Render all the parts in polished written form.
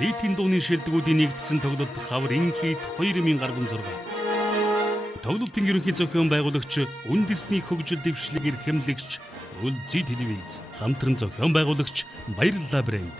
Нийтийн дууны шилдэгүүдийн нэгдсэн тоглолт хаврын хийт 2016. Тоглолтын ерөнхий зохион байгуулагч үндэсний хөгжил дэвшлиг эрхэмлэгч Үлзий телевиз, хамтран зохион байгуулагч Баярлалаа брэнд.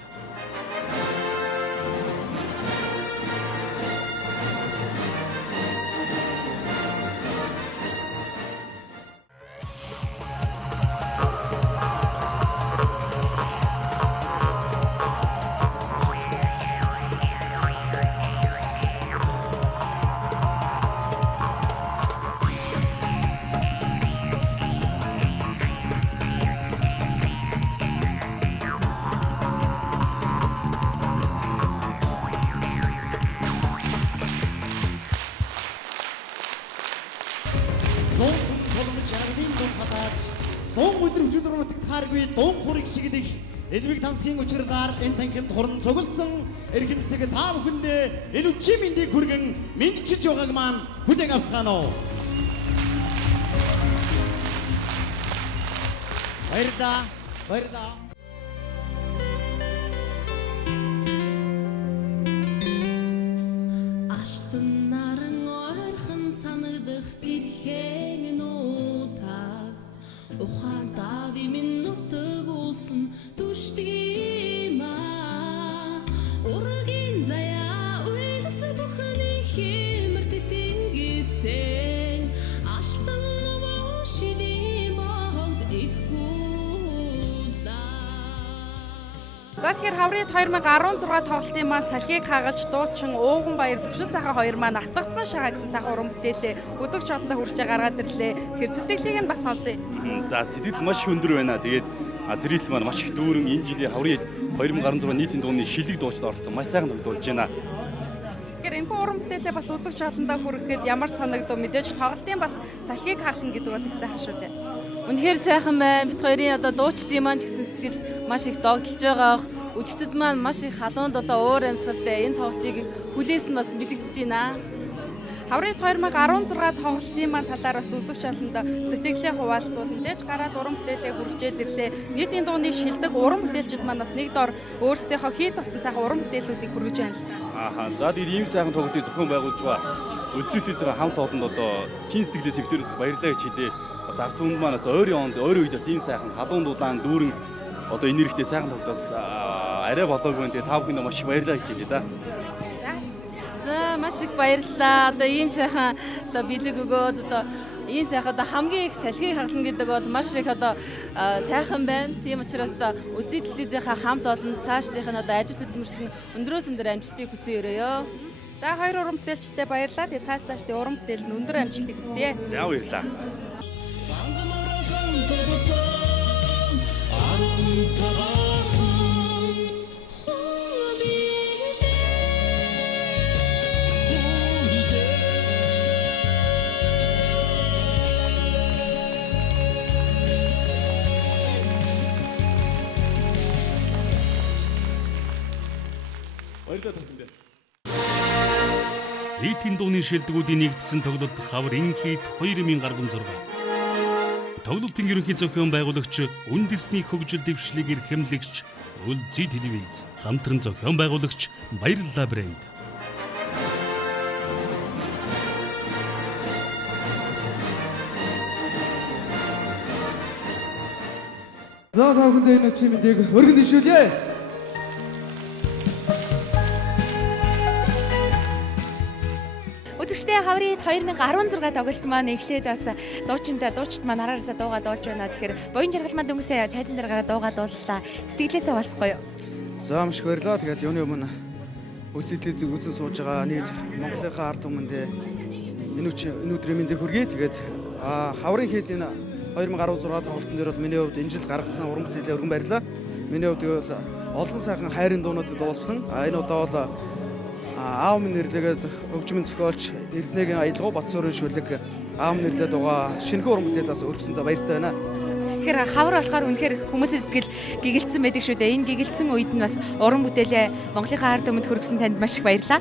Зон өдөр өчигдөр утгатааргүй дуун хурыг шиглэх элбэг тансгийн учирлаар энэ танхимд хорон цугласан эрхэмсэг та бүхэндээ энэ үчи мэндийг хүргэн мэдчиж байгааг маань хүлээн авцгаана уу. Баярлалаа. Алтан наран ойрхон санагдах тэрхэн нутаг ухаан дави минь нутаг улсан түштгийм ургийн заяа уйлс бүхний хэмэр тэтгийсэн алтан овоо шилим хогд их За тэгэхээр хаврын 2016 тоглолтын маань салхийг хагалж дуучин Ууган Баяр Төвшин сайхан хоёр маань атгсан шагаа гэсэн сайхан уран бүтээлээ үзэгч олондоо хүрчээ гаргаад ирлээ. Тэгэхээр сэтгэлийг нь бас сонсъё. За сэтгэл маш их өндөр байна. Тэгээд зэрэгтэл маань маш их дүүрэн энэ жилийн хаврын 2016 нийтийн дууны шилдэг дуучид оролцсон. Маш сайхан тоглож байна. Тэгэхээр энэ уран бүтээлээ бас үзэгч олондоо хүрэхэд ямар санагдав? Мэдээж тоглолтын бас салхийг хагална гэдэг бол их сайхан шүү дээ. Үнэхээр сайхан байна. Бид хоёрын одоо дуучдын маань ч гэсэн сэтгэл маш их догдолж байгаа. Үжигчдэд маань маш их халуунд болоо өөр амьсгалтай энэ тоглолтыг хүлээс нь бас мэдэгдэж байна. Хаврын 2016 тоглолтын маань талаар бас үзэгч олондоо сэтгэлээ хуваалцуул. Мэдээж гараад уран бүтээлээ хүрчээд ирлээ. Нийтийн дууны шилдэг уран бүтээлчид маань бас нэг дор өөрсдийнхөө хийд болсон сайхан уран бүтээлүүдийг хүргэж байна л. За тэгээд ийм сайхан тоглолтыг зохион байгуулж байгаа Үлзий телевизийн хамт олонд одоо чин сэтгэлээс битэрээс баярлалаа гэж хэлээ. Бас ард түмэнд маань бас ойрын үед бас ийм сайхан халуун дулаан дүүрэн одоо энергитэй сайхан тоглолтоос арай болоогүй нэ та бүхэнд маш их баярлалаа гэж хэлээ да. За маш их баярлалаа. Одоо ийм сайхан одоо бэлэг өгөөд одоо ийм сайхан одоо хамгийн их салхийг хагална гэдэг бол маш их одоо сайхан байна. Тийм учраас одоо Үлзий телевизийнхаа хамт олонд цаашдынх нь одоо ажил хөдөлмөрт нь өндрөөс өндөр амжилтыг хүсэн өрөөё. За хоёр уран бүтээлчтэй баярлалаа. Тэгээ цаашдын уран бүтээлд нь өндөр амжилтыг хүсье. За баярлалаа. Нийтийн дууны шилдэгүүдийн нэгдсэн тоглолт хаврын хийт 2016. Тоглолтын ерөнхий зохион байгуулагч үндэсний хөгжил дэвшлиг эрхэмлэгч Үлзий телевиз, хамтран зохион байгуулагч Баярлалаа брэнд. За та бүхэндээ энэ үчи мэндийг өргөн дэвшүүлье. Үзэгчдээ хаврын 2016 тоглолт маань эхлээд бас дуучид маань араасаа дуугаад болж байна. Тэгэхээр буян жаргал маань дөнгөсөө тайзан дээр гараад дуугаад дууллаа. Сэтгэлээсээ хавалцгаая. За маш их баярлалаа. Тэгээд юуны өмнө Үлзий телевизийг үзэн сууж байгаа нийт Монголынхаа ард түмэндээ энэ өдрийн мэндийг хүргэе. Тэгээд хаврын хийт энэ 2016 тоглолтын дээр бол миний хувьд энэ жил гаргасан уран бүтээлээ өргөн баярлалаа. Миний хувьд бол олон сайхан хайрын дуунуудад дуулсан. Энэ удаа бол аав минь нэрлэгээд хөгжмийн зохиолч Эрдэнэгийн аялгау Батцуурын шүлэг аав минь нэрлээд байгаа шинэхэн уран бүтээлээс өргөсөндөө баяртай байна. Тэгэхээр хавар болохоор үнэхээр хүмүүсийн сэтгэл гэгэлцсэн байдаг шүү дээ. Энэ гэгэлцсэн үед нь бас уран бүтээлээ Монголынхаа ард түмэнд хүргэсэн танд маш их баярлалаа.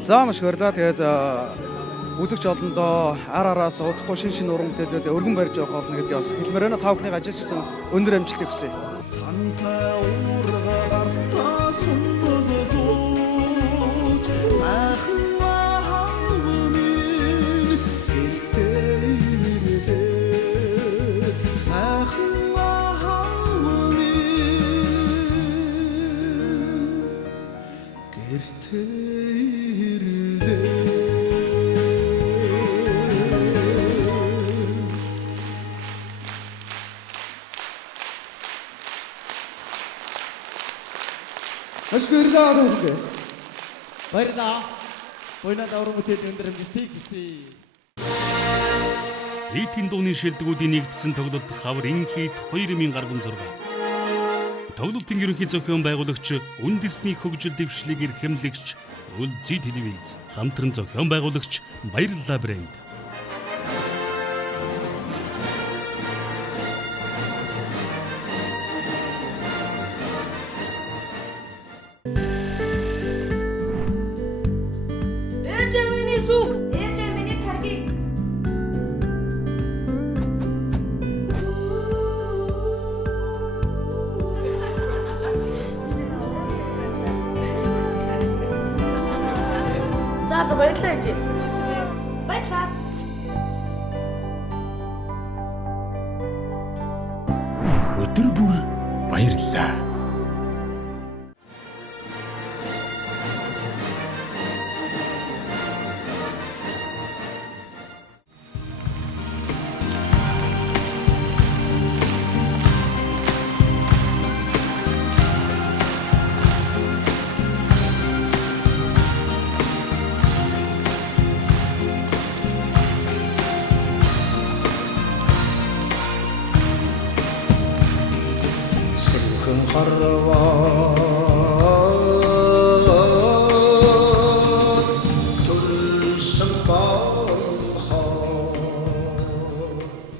За маш их баярлалаа. Тэгээд үзэгч олондоо ар араас удахгүй шин уран бүтээлүүд өргөн барьж явах болно гэдгийг бас хэлмээр байна. Та бүхний ажил гэсэн өндөр амжилтыг хүсье. Цантай уургаар артаа сүнмөг зүү Баярлалаа. Буйнаад уран бүтээлийн өндөр амжилтыг хүсье. Нийтийн дууны шилдэгүүдийн нэгдсэн тоглолт хавар инхийд 2016. Тоглолтын ерөнхий зохион байгуулагч үндэсний хөгжил дэвшлиг эрхэмлэгч Үлзий телевиз, хамтран зохион байгуулагч Баярлалаа брэнд. За баярлалаа ээж. Баярлалаа. Өдөр бүр баярлалаа.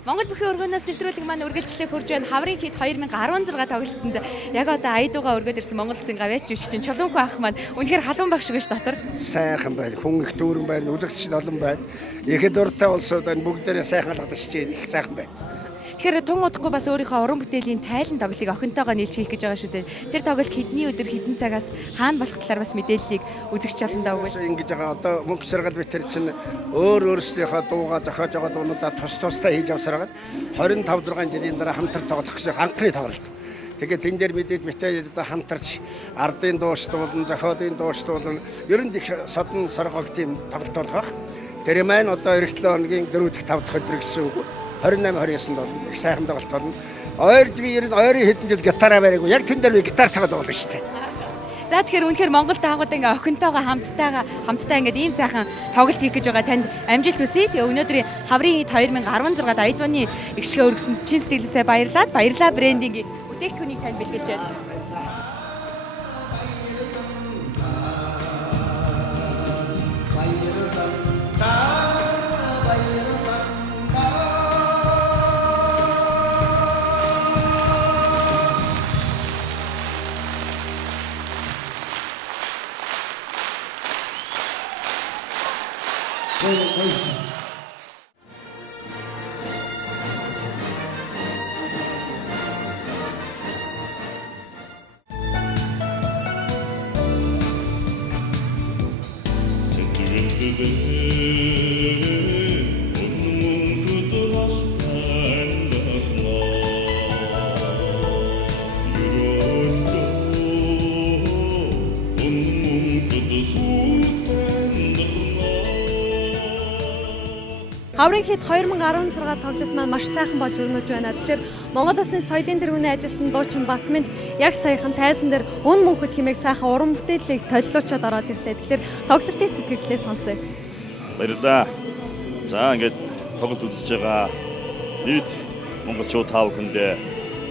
Монгол бүхэн өргөнөөс нэвтрүүлэг маань үргэлжлэх хүрж байна. Хаврын хит 2016 тоглолтод яг одоо айдууга өргөд ирсэн Монгол Улсын гавьяач жүжигчин Чулуунхүү ах маань үнэхээр халуун багш гэж дотор. Сайхан байна. Хүн их дүүрэн байна. Үлэгч олон байна. Ихэд дуртай улсууд энэ бүгдээрээ сайхан алгадаж чинь их сайхан байна. Тэгэхээр тун удахгүй бас өөрийнхөө уран бүтээлийн тайлан тоглолтыг охинтойгоо нийлж хийх гэж байгаа шүү дээ. Тэр тоглолт хэдний өдөр хэдэн цагаас хаана болох талаар бас мэдээллийг үзэгч олондоо өгвөл. Ингэж байгаа одоо мөнгө саргал битэр чинь өөрсдийнхөө дууга зохиож байгаа дуунуудаа тусдаа хийж авсараад 25 6 жилийн дараа хамтар тоглох гэж анхны тоглолт. Тэгээд энэ дээр мэдээж битээ одоо хамтарч ардын дуустуулан, зохиолын дуустуулан ер нь их содон соргог тийм тоглолт болох. Тэр маань одоо эх 7 хоногийн 4 дахь 5 дахь өдөр гэсэн үг. 28 29-нд бол их сайхан тоглолт болно. Ойрд би ер нь ойрын хэдэн жил гитараа бариагүй. Яг тэн дээр би гитар тоглоод болно шүү дээ. За тэгэхээр үнэхээр Монгол таагууд ингээ охинтойгоо хамтдаа ингээ ийм сайхан тоглолт хийх гэж байгаа танд амжилт хүсье. Тэгээ өнөөдрийн Хаврын хит 2016-д Айдваны игшгээ өргөсөн чин сэтгэлээсээ баярлалаа. Баярлалаа брендингийн бүтээгдэхүүнийг танд бэлгэлж байна. Хаврын хит 2016 тоглолт маань маш сайхан болж өрнөж байна. Тэгэхээр Монгол Улсын соёлын тэргүүний ажилтан дуучин Батминд яг саяхан тайзан дээр өн мөнхөд хэмээх сайхан уран бүтээлийг толилуучаад ороод ирлээ. Тэгэхээр тоглолтын сэтгэлдээ сонсъё. Баярлалаа. За ингээд тоглолт үзэж байгаа нийт монголчууд тав хүндээ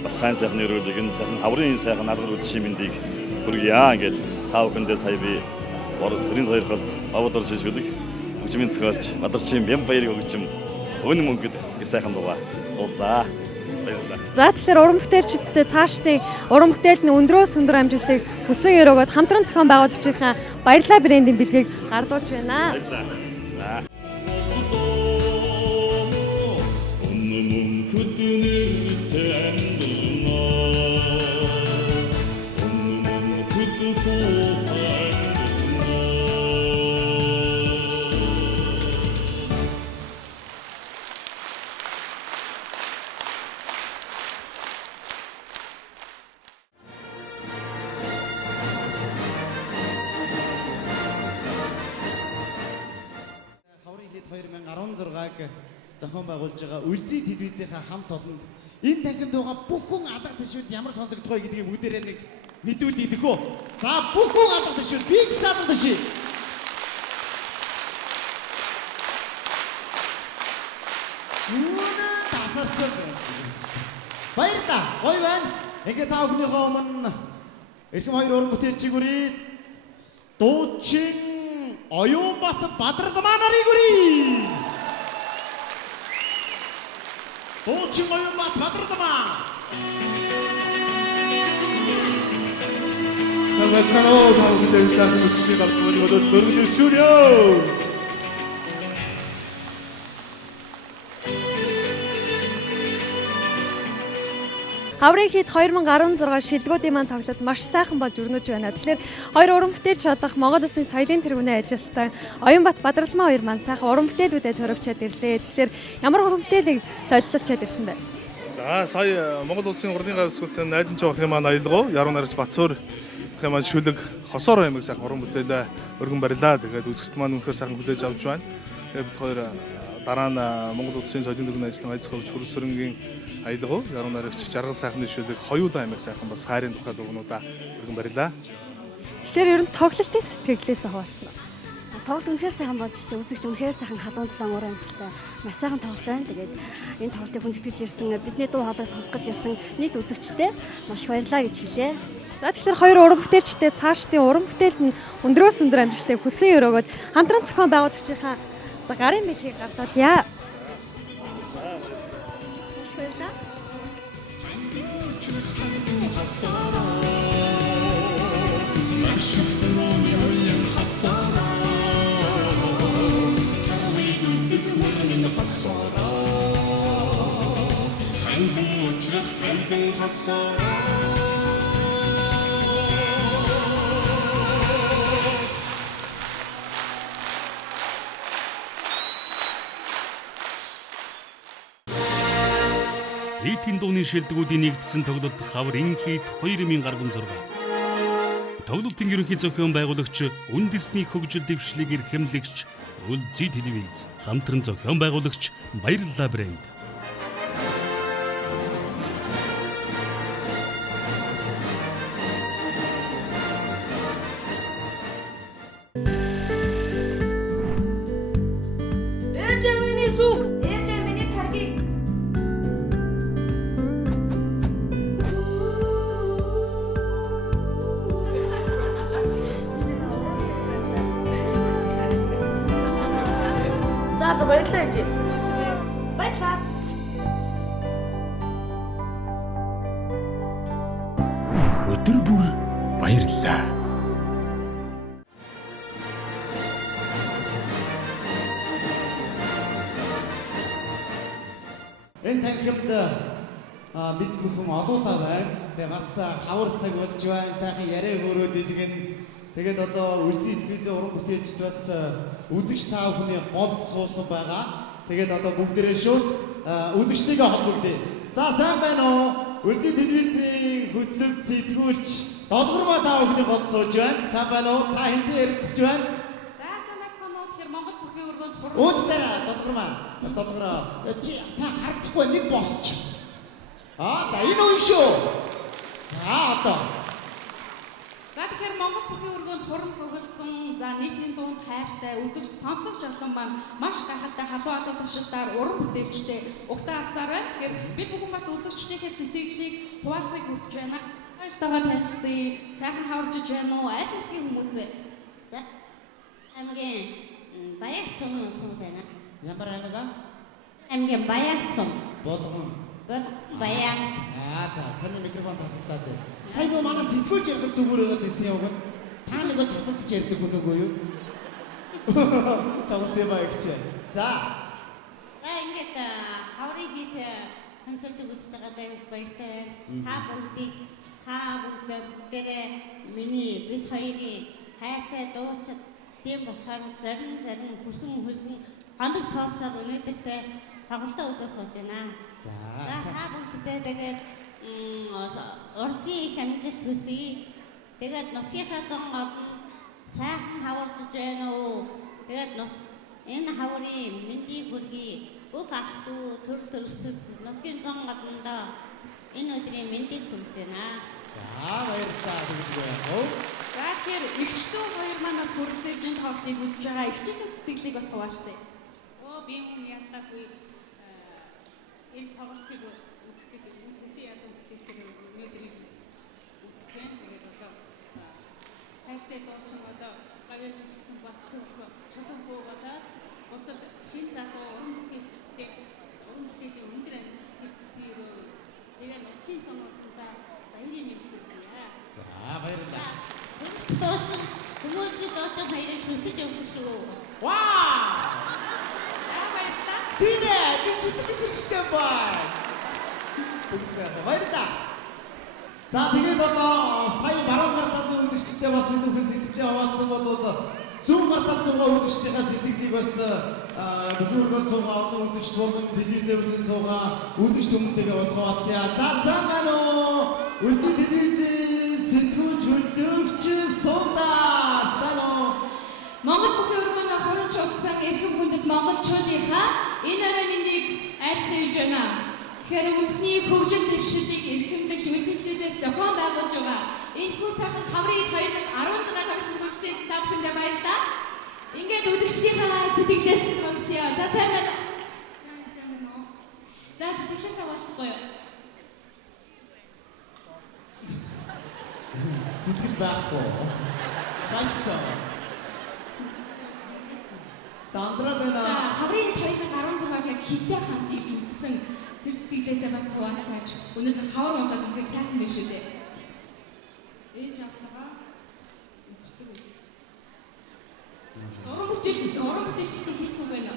бас сайн сайхан өрөөлөг энэ сайхан хаврын сайхан алгар үзшийн мэндийг хүргье. Ингээд тав хүндээ сая би төрийн саярхалд аваад орж шилжүүлэг. Хүчмийн зохиолч Мадарчин Бямбаярыг өгчим өн мөнгөд их сайхан дуулаа. Баярлалаа. За тэгэхээр уран бүтээлчдтэй цаашдын уран бүтээлний өндрөөс өндөр амжилтыг хүсэн өрөөгөөд хамтран зохион байгуулагчийн Баярлалаа брендийн бэлгийг гардуулж байна. Баярлалаа. зохион байгуулж байгаа Үлзий телевизийнхаа хамт олонд энэ танхимд байгаа бүх хүн алга ташуул ямар сонсогдох вэ гэдгийг бүгдээрээ нэг мэдүүлээд өгөө. За бүх хүн алга ташуул би ч алга ташуул. Үнэ тасарч байна. Баярлалаа. Гоё байна. Ингээ та бүхнийхээ өмнө эрхэм хоёр уран бүтээлчийг үрээ дуучин Оюунбат Бадралмаа нарыг үрээ. Дуучин Оюунбат Бадралмаа. Салвацано та бүхэнд сайхан үгсийг авах мөргөл студио. Хаврын хит 2016 шилдэгүүдийн маань тоглолт маш сайхан болж өрнөж байна. Тэгэхээр хоёр уран бүтээлч болох Монгол Улсын соёлын тэргүүний ажилтан Оюунбат Бадралмаа хоёр маань сайхан уран бүтээлүүдэд төвөгчөд ирлээ. Тэгэхээр ямар уран бүтээлийг толилцуулчаад ирсэн бэ? За сая Монгол Улсын урны гавь сүлтэн найдан жоохны маань аялгав. Яруу нарч Бацуур гэх маань шүлэг хосоор аймаг сайхан уран бүтээлээ өргөн барилаа. Тэгээд үзэгчд маань үнэхээр сайхан хүлээж авч байна. Тэгээд бид хоёр дараа нь Монгол Улсын соёлын тэргүүний ажилтан Айц хөвч Хүрсэрэнгийн аялгав. Яруу нарч жаргал сайхны шүлэг хоёулаа аймаг сайхан бас хайрын тухай дугнуудаа өргөн барилаа. Тэгэхээр ер нь тоглолтын сэтгэлээс хаваалцсан. Тоглолт үнэхээр сайхан болж штэ. Үзэгч үнэхээр сайхан халуун дулаан уур амьсгалтай. Маш сайхан тоглолт байна. Тэгээд энэ тоглолтыг хүндэтгэж ирсэн, бидний дуу хоолойг сонсгож ирсэн нийт үзэгчтэй маш их баярлалаа гэж хэлье. За тэгэхээр хоёр уран бүтээлчтэй цаашдын уран бүтээлд нь өндрөөс өндөр амжилттай хүсэн өрөөгөөд хамтран зохион байгуулагчийнхаа за гарын мэлхийг гардуулъя. Нийтийн дууны шилдэгүүдийн нэгдсэн тоглолт хаврын хит 2016. Тоглолтын ерөнхий зохион байгуулагч үндэсний хөгжил дэвшлиг эрхэмлэгч Үлзий телевиз, хамтран зохион байгуулагч Баярлалаа брэнд. Баярлалаа ээж. Баярлалаа. Өдөр бүр баярлалаа. Энэ танхимд бид бүхэн олоолаа байна. Тэгээ бас хавар цаг болж байна. Сайхан яриа хөрөөд илгэн. Тэгээд одоо Үлзий телевизийн уран бүтээлчд бас үзэгч та бүхний голд суусан байгаа. Тэгээд одоо бүгдээрээ шууд үзэгчтэйгээ холбогдъё. За сайн байна уу? Үлзий телевизийн хөтлөгч сэтгүүлч Долгормоо та бүхний голд сууж байна. Сайн байна уу? Та хинтээ ярилцж байна? За сайн байцгаана уу? Тэгэхээр Монгол бүхий өргөнд хурдан. Уучлаарай Долгормоо. Долгороо чи сайн харагдахгүй нэг босч. За энэ үн шүү. За одоо За тэгэхээр Монгол бүхий өргөнд хуран сугалсан за нийтийн дунд хайртай үзэгч сонсогч олон маань маш гайхалтай халуун алуун туршилтаар уран бүтээлчтэй угтаа асаар байна. Тэгэхээр бид бүхэн бас үзэгчдийнхээ сэтгэлийг хуваалцахыг хүсэж байна. Баяртайгаа танилцъя. Сайхан хаварж байна уу? Аль хэдийн хүмүүс вэ? За аймгийн Баярцум сууд байна. Ямар аймаг аа? Аймгийн Баярцум. Болгон. Баяр. За таны микрофон тасагдаад байна. Сайн уу манай сэтгүүлч ярихад зүгээр байгаад исэн юм. Та нэг бол тасагдж ярьдаг хүн үгүй юу? Тавсаа байгч. За. Ингээд хаврын хит концертыг үзэж байгаадаа их баяртай байна. Та бүгдээ миний бид хоёрын хайртай дуучид тийм болохоор зарим хүсэн хоног тоосоор өнөөдөртөө тоглолтоо үзэж сууж байна. За та бүгдээ тэгээд урлагийн их амжилт хүсье. Тэгээд нутгийнхаа зан олон сайхан хаварж байна уу. Тэгээд энэ хаврын мэндийг хүргэе. Бүх ах トゥ төрөл төрөсөд нутгийн зон гаднаа энэ өдрийн мэндийг хүргэж байна. За баярлалаа тэгвэл. За тэгэхээр эгчдүү хоёр маань бас хүрэлцээж энэ тоглолтыг үзэж байгаа. Эгчийн сэтгэлийг бас хуваалцъя. Би мөн ядгаагүй энэ тоглолтыг үзэх гэж үнэхээр ядуу хэлсээр өнөөдрийг үзэж байна. Тэгээд одоо хайртай дуучин одоо гавьяа чигчсэн болцсон чулуун хөө болоод бусад шин залуу уран бүтээлчдтэй уран бүтээлийн өндөр амжилтыг хүсье. Тэгээд нутгийн цомгоолтод баярын мэндийг хүргье. За баярлалаа. Сүнс дуучин хүмүүжид дуучин хоёрыг шүтэж явдаг шүү. Вау! Тийм ээ, би шүтэж шигштэй бай. Баярлалаа. За тэгээд одоо сая баруун гарталын үзэгчтэй бас бидний хүн сэтгэлээ хаваалцсан бол зүүн гартал цугаа үзэгчдийнхээ сэтгэлийг бас бүгд цугаа олон үзэгч болон телевизээр үзэн суугаа үзэгч хүмүүстээ бас хаваалцъя. За сайн байна уу? Үзэн телевизийн сэтгүүлч хөтлөгч Суудаа сайн уу? Монгол бүхэн өргөнө хорон чулсан эрхэм хүндэт монголчуудынхаа энэ арай мэндийг айлтгаж ирж байна. Тэгэхээр үндэсний хөгжил дэвшилтийг эрхэмлэж үйлчлэлээс зохион байгуулж байгаа энэ хүн сайхан хаврын 2016 тоглолтод хүрэлцэн та бүхэндээ баярлалаа. Ингээд үзэгчдийнхээ сэтгэлээс сонсъё. За сайн байна. Сайн байна уу? За сэтгэлээс авалцгаая. Сэтгэл байхгүй. Файсаа. Сандра дэна. За хаврын 2016-г яг хитэ хамт ирж үзсэн тэр сэтгэлээсээ бас хуваалцаач. Өнөөдөр хавар болоод үнэхээр сайхан биш үү дээ. Ээж автагаа өгчдөг үү? Орон бүтээлчтэй хийх үг байна.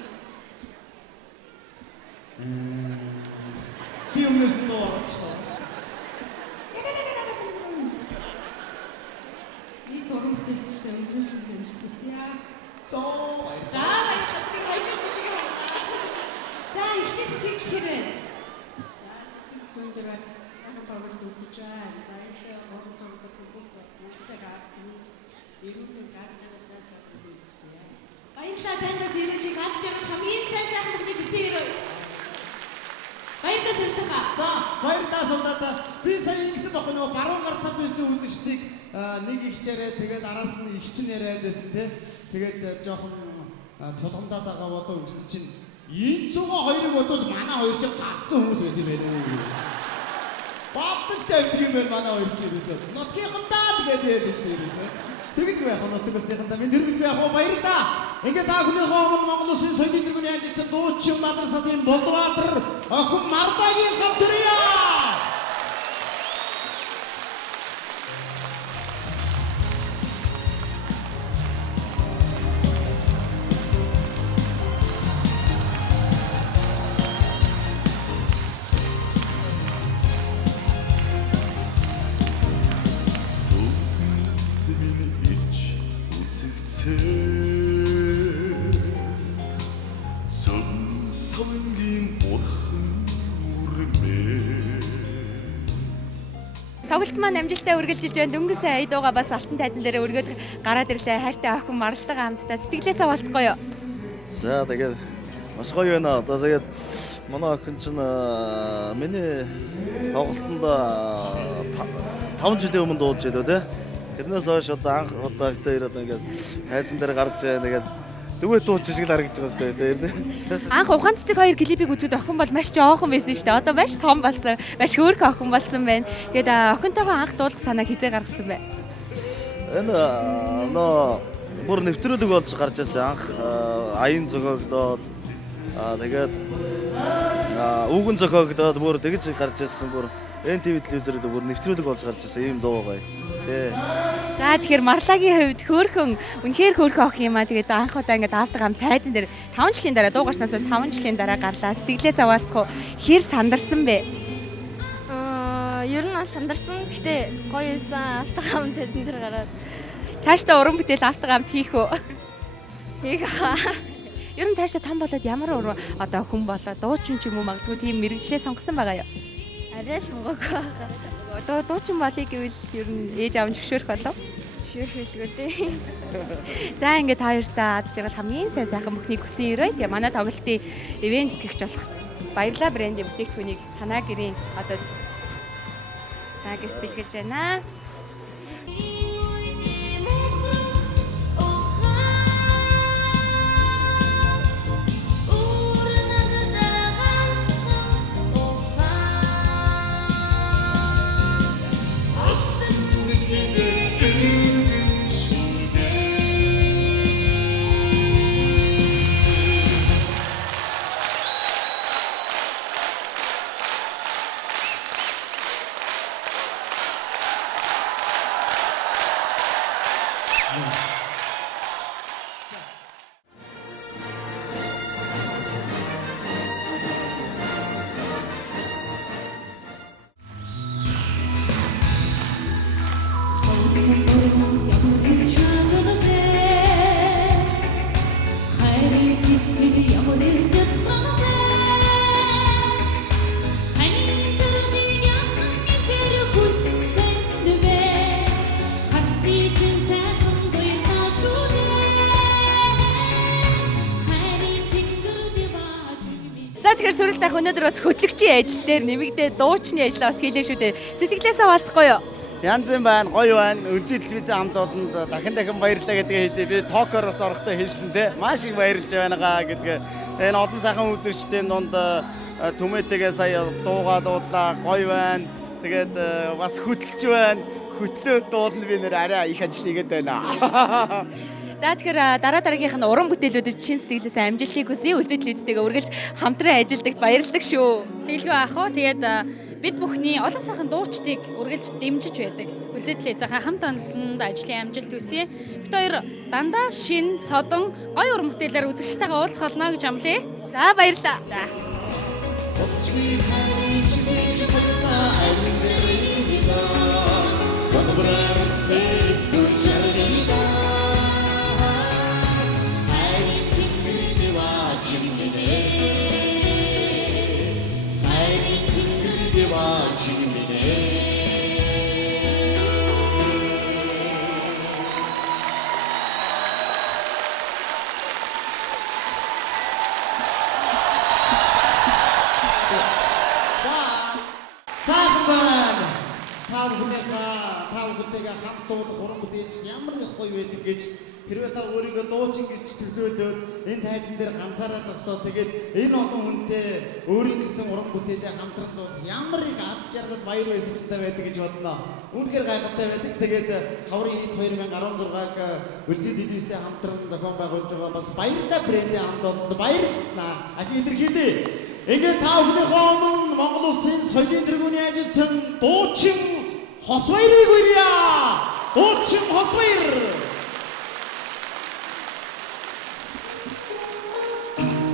Би өмнөөс нь дуу орчихлоо. Би орон бүтээлчтэй өнөөс нь хэмжлээсье. За баярлалаа. Би хайж шиг байна. За их чи сэтгэл гэхээр байна. Өндөр ахын тоглолт үзэж байгаа. За энэ орон цогцос бүх бүгдээ ирүүний гарч ирсэн сайхан үзье. Баярлалаа танд бас ирүүлгийг гарч байгаа хамгийн сайн сайхан бүгдийг хүсье. Баярлалаа сэлтэхаа. За баярлалаа Суудаа. Би сая ингэсэн бохоо нөгөө баруун гартад байсан үзэгчдийг нэг ихч яриад тэгээд араас нь ихч нь яриад байсан тий. Тэгээд жоохон тулгамдаад байгаа болоо гэсэн чинь энэ цугаа хоёрыг бодвол манай хоёр ч галзсан хүмүүс байсан юм байна. Баатч тавьдаг юм байна манай хоёр ч ерөөсөө. Нотгийнхандаа тэгээд яадаг шүү дээ. Тэгвэл яг нотгийнхандаа минь дэрбэл би яг баярлаа. Ингээд та бүхнийхээ өмнө Монгол Улсын соёлын тэргүүний ажилтан дуучин Мадар садын Болдбаатар охин Мардагийн хамт төрье. Тоглолт маань амжилттай үргэлжилж байна. Дөнгөс айдууга бас алтан тайзан дээр өргөд гараад ирлээ. Хайртай охин Маралтайгаа хамтдаа сэтгэлээсээ болцгоё. За тэгээд маш гоё байна. Одоо тэгээд манай охин чинь миний тоглолтод 5 жилийн өмнө дуулж байлоо те. Тэрнээс хойш одоо анх удаатай ирээд ингээд тайзан дээр гарч тэгээд дөвөө дууч шиг л харагдаж байгаа шүү дээ. Анх ухаан цэцэг 2 клипийг үзээд охин бол маш жоохон байсан шүү дээ. Одоо маш том болсон. Маш хөөрхөн охин болсон байна. Тэгээд охинтойгоо анх дуулах санааг хизээ гаргасан бай. Энэ бүр нэвтрүүлэг болж гарч ирсэн анх аян зохиогдоод тэгээд үгэн зохиогдоод бүр тэгж гарч ирсэн бүр NTV телевизээр бүр нэвтрүүлэг болж гарч ирсэн ийм дуу гоё. Тэ. За тэгэхээр Марлагийн хувьд хөөрхөн үнэхээр хөөрхөн охин юм аа. Тэгээд анх удаа ингээд аавтайгаа хамт тайзан дээр 5 жилийн дараа дуу гарснаас 5 жилийн дараа гарлаа. Сэтгэлээс аваалцах уу хэр сандарсан бэ? Ер нь сандарсан. Гэтэ гоё байсан. Аавтайгаа хамт тайзан дээр гараад цаашдаа уран бүтээл аавтайгаа хамт хийх үү? Хийх аа. Ер нь цаашдаа том болоод ямар одоо хүн болоод дуучин ч юм уу магадгүй тийм мэрэгчлээ сонгосон байгаа юу? Арай сонгоогүй байгаа. Одоо дуучин болъё гэвэл ер нь ээж аав нь зөвшөөрөх болов? Юу хэлгүй дээ. За ингээд та хоёртаа аз жаргал хамгийн сайхан бүхнийг хүсэн өрөө. Тэгээ манай тоглолтын ивент итгэгч болох Баярлалаа брендийн бүтээгдэхүүнийг танаа гэрийн одоо танаа гэрт бэлгэлж байна. Тэгэхээр сүрэлтэх өнөөдөр бас хөтлөгчийн ажил дээр нэмэгдээ дуучны ажлаа бас хийлээ шүү дээ. Сэтгэлээсээ хаалцахгүй юу? Янз юм байна, гоё байна. Үлзий телевизийн хамт олонд дахин баярлалаа гэдгээ хэлээ. Би токоор бас орохдоо хэлсэн те. Маш их баярлж байнага гэдгээ. Энэ олон сайхан үзэгчдийн дунд түмээтэйгээ сая дуугаа дуулаа, гоё байна. Тэгээд бас хөтлөж байна. Хөтлөө дуулна би нэр арай их ажил хийгээд байна. За тэгэхээр дараагийнх нь уран бүтээлүүдэд чин сэтгэлээсээ амжилтыг хүсье. Үлзий телевизтэйгээ үргэлж хамтран ажилладагт баярлалаа шүү. Тэгэлгүй ах уу. Тэгээд бид бүхний олон сайхан дуучдыг үргэлж дэмжиж байдаг. Үлзий телевизийн хамт олонд ажлын амжилт хүсье. Бид хоёр дандаа шин, содон, гоё уран бүтээлээр үзэгчтэйгээ уулзах болно гэж амлая. За баярлалаа. За. хамт дуулах уран бүтээлч ямар их гоё байдаг гэж хэрвээ та өөрийгөө дуучин гэж төсөөлөөд энэ тайзан дээр ганцаараа зогсоо тэгээд энэ олон хүнтэй өөрийн гэсэн уран бүтээлээ хамтран дуулах ямар их аз жаргал баяр баясгалантай байдаг гэж бодноо. Үнэхээр гайхалтай байдаг. Тэгээд хаврын хит 2016-г Үлзий телевизтэй хамтран зохион байгуулж байгаа бас Баярлалаа брендийн хамт олонд баярлалаа. Ахин илэрхийлье. Ингээд та бүхнийхөө өмнө Монгол Улсын соёлын тэргүүний ажилтан дуучин Хосбаярыг үрье. Дуучин Хосбаяр.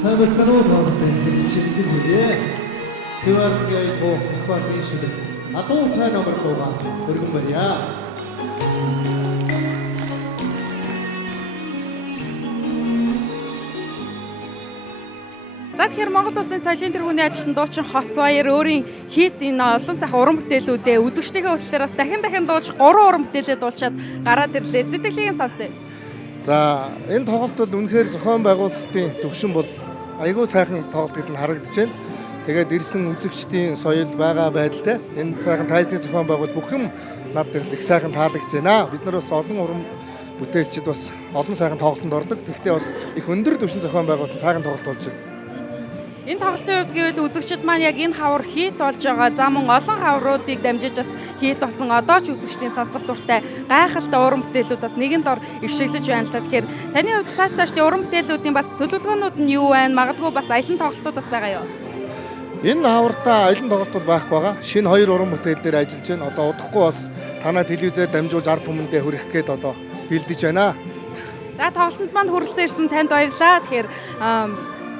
Сайбацгануу тавтай хэлчихдээ хүрье. Цэвэрдгээ айгуу экваторын шилэг. Адуу тай номер дуугаа өргөн барья. За тэгэхээр Монгол Улсын соёлын тэргүүний ажилтан дуучин Хосбаяр өөрийн хит энэ олон сайхан уран бүтээлүүдээ үзэгчдийнхээ өслөөр бас дахин дууж 3 уран бүтээлээ дуулчаад гараад ирлээ. Сэтгэлийг сонсъё. За энэ тоглолт бол үнэхээр зохион байгуулалтын төвшин бол айгүй сайхан тоглолт гэдэл нь харагдаж байна. Тэгээд ирсэн үзэгчдийн соёл байгаа байдалтай энэ сайхан тайзны зохион байгуулалт бүх юм над дээр их сайхан таалагдж байна. Бид нар бас олон уран бүтээлчид бас олон сайхан тоглолтод ордог. Тэгвэл бас их өндөр түвшин зохион байгуулсан сайхан тоглолт болж байна. Энэ тоглолтын хувьд гэвэл үзэгчид маань яг энэ хавар хийт болж байгаа. За мөн олон хавруудыг дамжиж бас хийт болсон. Одоо ч үзэгчдийн сонсох дуртай гайхалтай уран бүтээлүүд бас нэгэн дор ившиглэж байна л да. Тэгэхээр таны хувьд цаашдын уран бүтээлүүдийн бас төлөвлөгөөнүүд нь юу байна? Магадгүй бас аялан тоглолтууд бас байгаа юу? Энэ хавартаа аялан тоглолт бол байхгүй байгаа. Шинэ 2 уран бүтээл дээр ажиллаж байна. Одоо удахгүй бас танай телевизээр дамжуулж ард түмэндээ хүргэх гээд одоо бэлдэж байна. За тоглолтод манд хүрэлцэн ирсэн танд баярлалаа. Тэгэхээр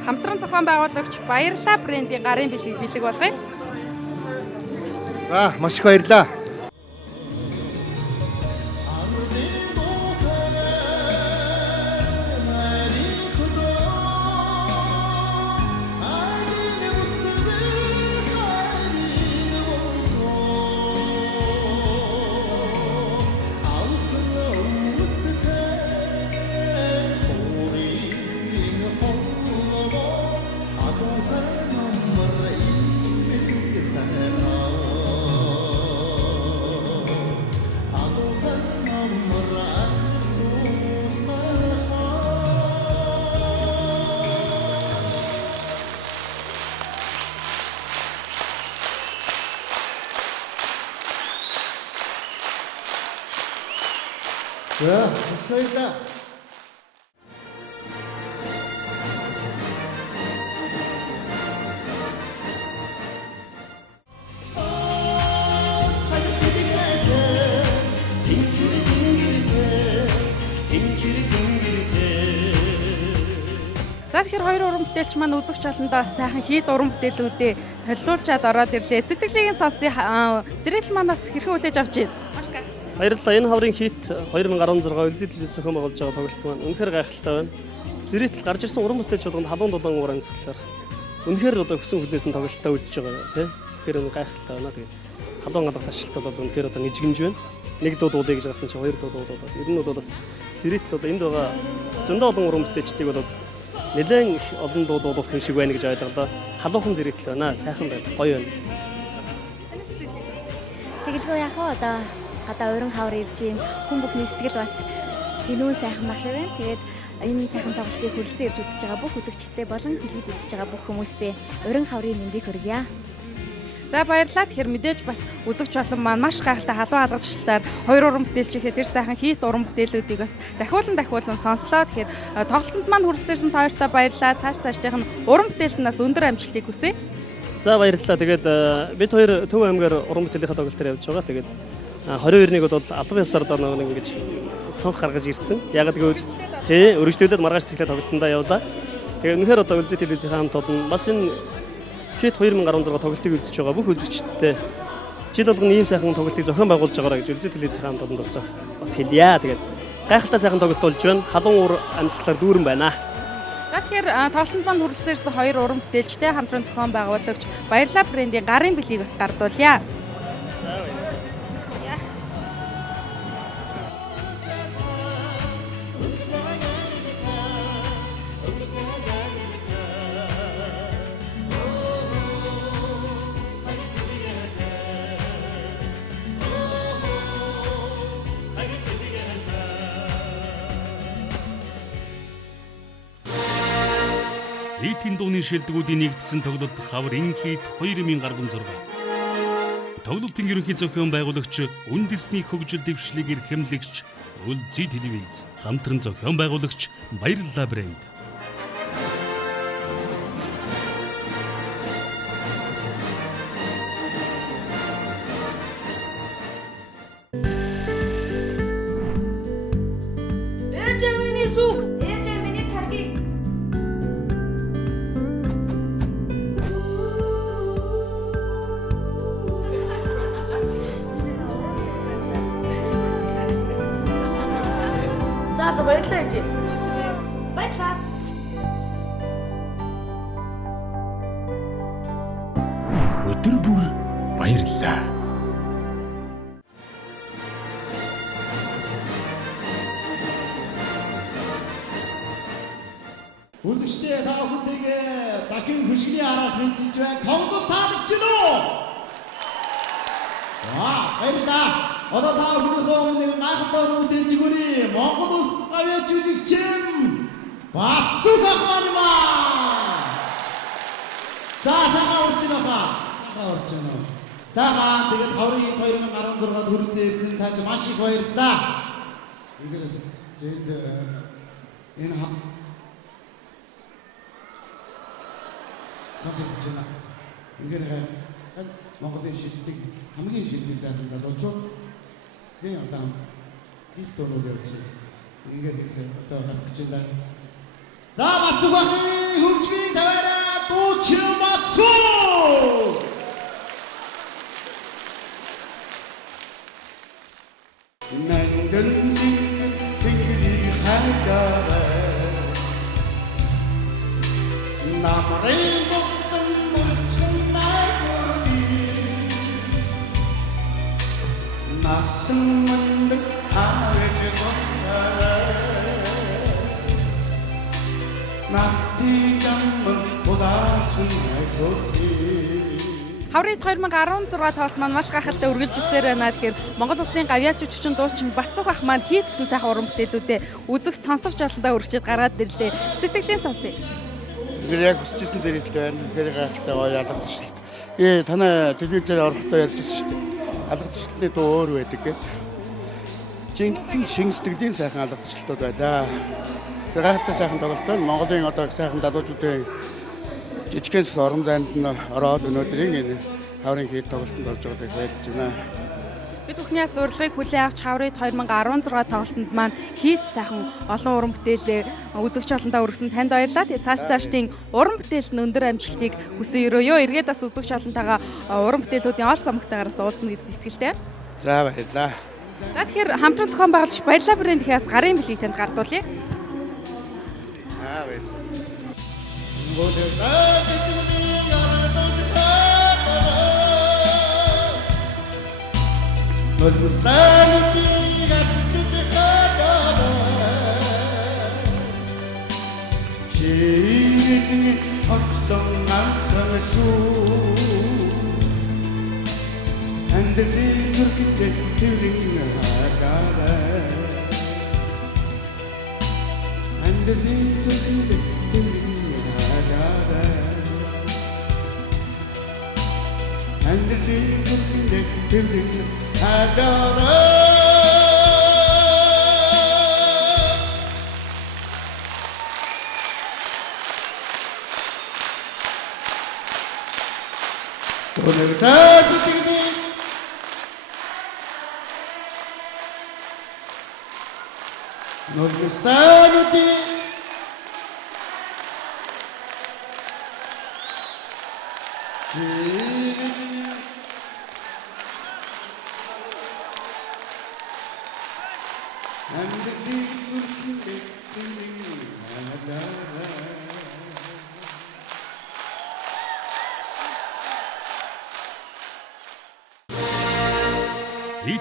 хамтран зохион байгуулагч Баярлалаа брендийн гарын бэлэг болгоё. За маш их баярлалаа. За, баярлалаа. За тэгэхээр хоёр уран бүтээлч маань үзэгч олондоо сайхан хийд уран бүтээлүүдээ толиулчаад ороод ирлээ. Сэтгэлийг сонсъё. Зэрэгэл манаас хэрхэн хүлээж авч байна? Баярлалаа. Энэ хаврын хийт 2016 Улзий телевиз зохион байгуулж байгаа тоглолт маань үнэхээр гайхалтай байна. Зэрэгтэл гарч ирсэн уран бүтээлч болгонд халуун дулаан уур амьсгалаар үнэхээр одоо хүсэн хүлээсэн тоглолтоо үзэж байгаа тийм. Тэгэхээр энэ гайхалтай байна. Тэгээд халуун алга ташлт бол үнэхээр одоо нэжгэнж байна. Нэг дуу дуулыг гаргасан чинь хоёр дуу дуулаад. Ер нь бол бас зэрэгтэл одоо энд байгаа зөндөө олон уран бүтээлчдийг бол нэлээд их олон дуу дуулах юм шиг байна гэж ойлголоо. Халуухан зэрэгтэл байна. Сайхан байна. Гоё байна. Тэгэлгүй яах вэ одоо гадаа уран хавар ирж юм. Хүн бүхний сэтгэл бас гинүүн сайхан маш байна. Тэгээд энэ сайхан тоглолтыг хүрэлцэн ирж үзэж байгаа бүх үзэгчтэй болон телевиз үзэж байгаа бүх хүмүүстээ уран хаврын мэндийг хүргье. За баярлалаа. Тэгэхээр мэдээж бас үзэгч олон маань маш гайхалтай халуун алгадчлалтаар хоёр уран бүтээлчийнхээ тэр сайхан хийт уран бүтээлүүдийг бас дахиулан сонслоо. Тэгэхээр тоглолтод маань хүрэлцээрсэн та хоёртаа баярлалаа. Цаашдынх нь уран бүтээлтнээс өндөр амжилтыг хүсье. За баярлалаа. Тэгээд бид хоёр Төв аймгаар уран бүтээлийн тоглолтоор явж байгаа. Тэгээд 22-ыг бол албан ёсоор нэг ингэж цонх гаргаж ирсэн. Яг гэвэл тий өргөжлүүлээд маргааш цэглээ тоглолтондоо явлаа. Тэгээд үнэхээр одоо Улзий телевизийн хамт олон бас энэ Хийт 2016 тоглолтыг үзэж байгаа бүх үзэгчдтэй жил болгоно ийм сайхан тоглолтыг зохион байгуулж байгаараа гэж Улзий телевизийн хамт олонд бас хэлье. Тэгээд гайхалтай сайхан тоглолт болж байна. Халуун уур амьсгалаар дүүрэн байна. За тэгэхээр тоглолтод маань хүрэлцэн ирсэн хоёр уран бүтээлчтэй хамтран зохион байгуулагч Баярлалаа брендийн гарын бэлгийг бас гардуулъя. Хийтийн дууны шилдэгүүдийн нэгдсэн тоглолт хаврын хийт 2016. Тоглолтын ерөнхий зохион байгуулагч үндэсний хөгжил дэвшлиг эрхэмлэгч Улзий телевиз, хамтран зохион байгуулагч Баярлалаа брэнд. За баярлалаа ээж. Баярлалаа. Өдөр бүр баярлалаа. Үзэгчдээ та бүхэндээ дахин хөшгөний араас мэдчилж байна. Тоглолт таалагдж байна уу? Баярлалаа. Одоо та бүхнийхөө өмнө гайхалтай уран бүтээлч өгөрье. Монгол улс гавьяа жүжигчин Бацуг Ахманмаа. За сайхан урж байна. Сайхан тэгээд хаврын 2016-д хүрэлцэн ирсэн танд маш их баярлалаа. Ингэээс зэнд энэ сонсогч байна. Ингээд Монголын шилдэг хамгийн шилдэг сайхан залуучууд энэ одоо хит дуунууд явж ингээд их одоо гарах гэж байна. За Бацуг ахын хөгжмийн таваараа дуучин Бацуг. Нандин тэнгэрийг хангаарай. Намрын дотн мөрчин найгуурди. Насан мэндэг амарэж сонгарай. Нати жамман удаачин найгуурди. Хаврын 2016 тоглолт маань маш гайхалтай үргэлжилсээр байна. Тэгэхээр Монгол улсын гавьяач жүжигчин дуучин Бацуг ах маань хийт гэсэн сайхан уран бүтээлүүдээ үзэгч сонсогч олондоо өргөжөд гараад ирлээ. Сэтгэлийн сонсъё. Тэр яг хүсчихсэн зэрэгтэй байна. Тэр гайхалтай гоё алгадчлал. Танай телевизээр орохдоо ярьжсэн шүү дээ. Алгадчлалны дуу өөр байдаг гэж. жинхэнэ шинэ сэтгэлийн сайхан алгадчлалтууд байлаа. Тэр гайхалтай сайхан тоглолтод Монголын одоо сайхан залуучуудын жижигхэн орон зайд нь ороод өнөөдрийн энэ хаврын хийд тоглолтод орж байгааг байлж байна. Бид бүхнээс урилгыг хүлээн авч хаврын 2016 тоглолтод маань хийд сайхан олон уран бүтээлээ үзэгч олондоо өргөсөн танд баярлалаа. Тэгээ цаашдын уран бүтээлд өндөр амжилтыг хүсэн өрөөё. Эргээд бас үзэгч олонтойгоо уран бүтээлүүдийн ол замгтайгаараас уулзна гэдэгт итгэлтэй. За баярлалаа. За тэгэхээр хамтран зохион байгуулж баярлалаа брэнд ихээс гарын билийг танд гардуулъя.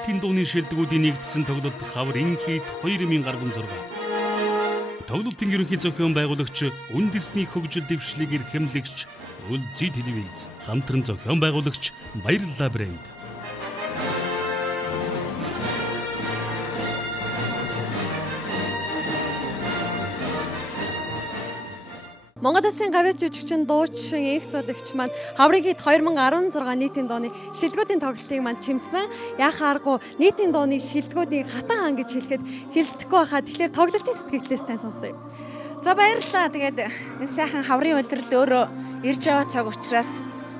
Нийтийн дууны шилдэгүүдийн нэгдсэн тоглолт хаврын хийд 2016. Тоглолтын ерөнхий зохион байгуулагч үндэсний хөгжил дэвшлиг эрхэмлэгч Үлзий телевиз, хамтран зохион байгуулагч Баярлалаа брэнд. Монгол Улсын гавьяа жүжигчин дуучин их зуулагч маань хаврын хийд 2016 нийтийн дууны шилдэгүүдийн тоглолтыг маань чимсэн. Яах аргагүй нийтийн дууны шилдэгүүдийн хатан хаан гэж хэлэхэд хэлцэхгүй байхаа. Тэгэхээр тоглолтын сэтгэлээс тань сонсъё. За баярлалаа. Тэгээд энэ сайхан хаврын улирал өөрөө ирж байгаа цаг учраас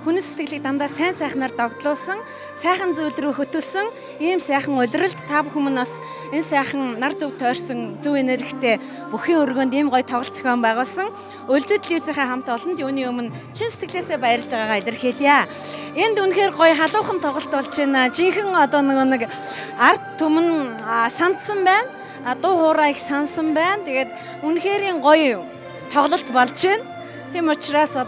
хүн сэтгэлийг дандаа сайн сайхнаар догдлуулсан, сайхан зүйл рүү хөтөлсөн ийм сайхан улиралд та бүхэн бас энэ сайхан нар зөв тойрсон зөв энергитэй бүхэн өргөнд ийм гоё тоглолт зохион байгуулсан Үлзий телевизийнхээ хамт олонд юуны өмнө чин сэтгэлээсээ баярлж байгаагаа илэрхийлье. Энд үнэхээр гоё халуухан тоглолт болж байна. Жинхэнэ одоо нэг ард түмэн сандсан байна. Дуу хуурай их сансан байна. Тэгээд үнэхээр гоё тоглолт болж байна. Тийм учраас одоо